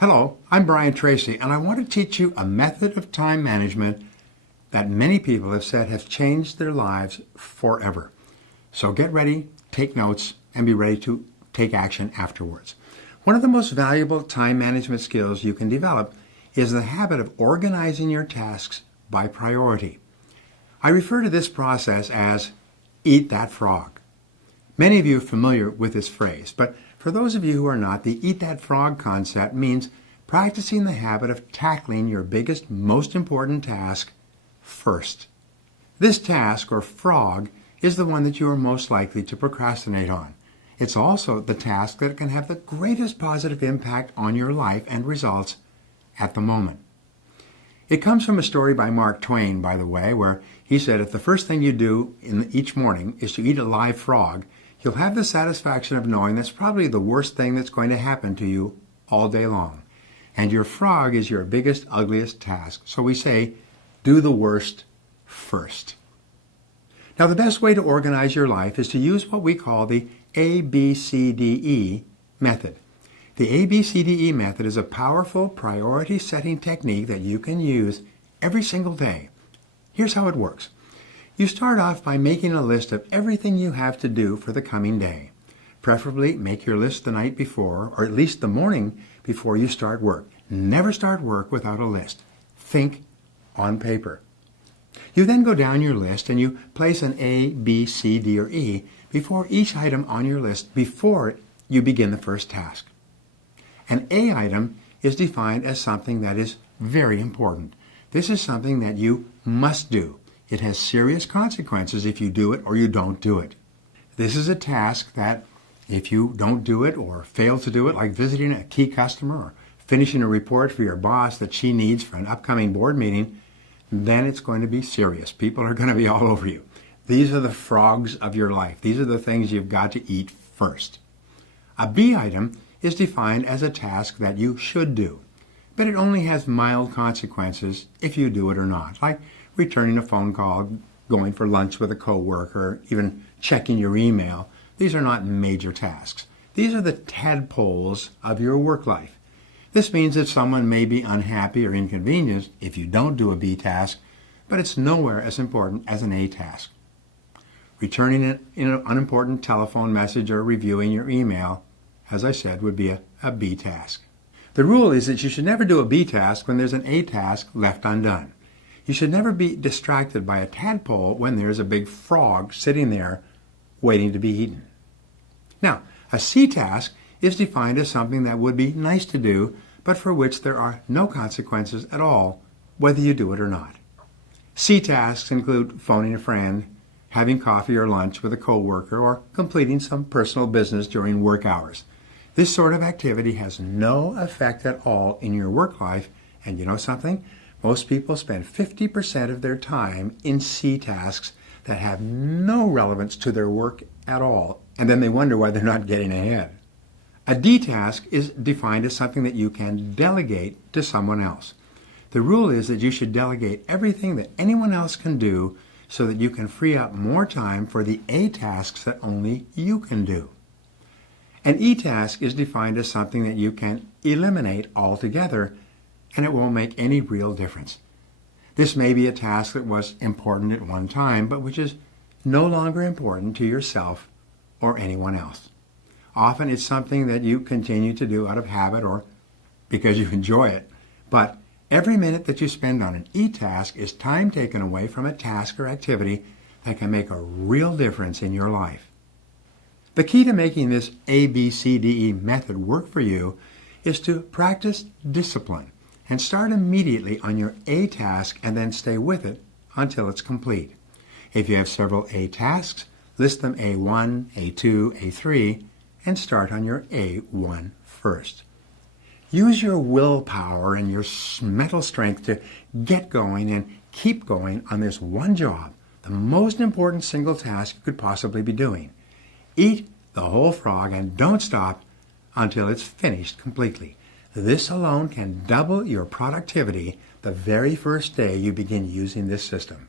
Hello, I'm Brian Tracy, and I want to teach you a method of time management that many people have said has changed their lives forever. So get ready, take notes, and be ready to take action afterwards. One of the most valuable time management skills you can develop is the habit of organizing your tasks by priority. I refer to this process as eat that frog. Many of you are familiar with this phrase, but for those of you who are not, the eat that frog concept means practicing the habit of tackling your biggest, most important task first. This task, or frog, is the one that you are most likely to procrastinate on. It's also the task that can have the greatest positive impact on your life and results at the moment. It comes from a story by Mark Twain, by the way, where he said if the first thing you do each morning is to eat a live frog, you'll have the satisfaction of knowing that's probably the worst thing that's going to happen to you all day long. And your frog is your biggest, ugliest task. So we say, do the worst first. Now, the best way to organize your life is to use what we call the ABCDE method. The ABCDE method is a powerful priority setting technique that you can use every single day. Here's how it works. You start off by making a list of everything you have to do for the coming day. Preferably make your list the night before, or at least the morning before you start work. Never start work without a list. Think on paper. You then go down your list and you place an A, B, C, D, or E before each item on your list before you begin the first task. An A item is defined as something that is very important. This is something that you must do. It has serious consequences if you do it or you don't do it. This is a task that if you don't do it or fail to do it, like visiting a key customer or finishing a report for your boss that she needs for an upcoming board meeting, then it's going to be serious. People are going to be all over you. These are the frogs of your life. These are the things you've got to eat first. A B item is defined as a task that you should do, but it only has mild consequences if you do it or not, like returning a phone call, going for lunch with a coworker, even checking your email. These are not major tasks. These are the tadpoles of your work life. This means that someone may be unhappy or inconvenienced if you don't do a B task, but it's nowhere as important as an A task. Returning an unimportant telephone message or reviewing your email, as I said, would be a B task. The rule is that you should never do a B task when there's an A task left undone. You should never be distracted by a tadpole when there's a big frog sitting there waiting to be eaten. Now, a C task is defined as something that would be nice to do, but for which there are no consequences at all, whether you do it or not. C tasks include phoning a friend, having coffee or lunch with a coworker, or completing some personal business during work hours. This sort of activity has no effect at all in your work life, and you know something? Most people spend 50% of their time in C tasks that have no relevance to their work at all, and then they wonder why they're not getting ahead. A D task is defined as something that you can delegate to someone else. The rule is that you should delegate everything that anyone else can do so that you can free up more time for the A tasks that only you can do. An E task is defined as something that you can eliminate altogether, and it won't make any real difference. This may be a task that was important at one time, but which is no longer important to yourself or anyone else. Often it's something that you continue to do out of habit or because you enjoy it, but every minute that you spend on an E task is time taken away from a task or activity that can make a real difference in your life. The key to making this ABCDE method work for you is to practice discipline and start immediately on your A task and then stay with it until it's complete. If you have several A tasks, list them A1, A2, A3, and start on your A1 first. Use your willpower and your mental strength to get going and keep going on this one job, the most important single task you could possibly be doing. Eat the whole frog and don't stop until it's finished completely. This alone can double your productivity the very first day you begin using this system.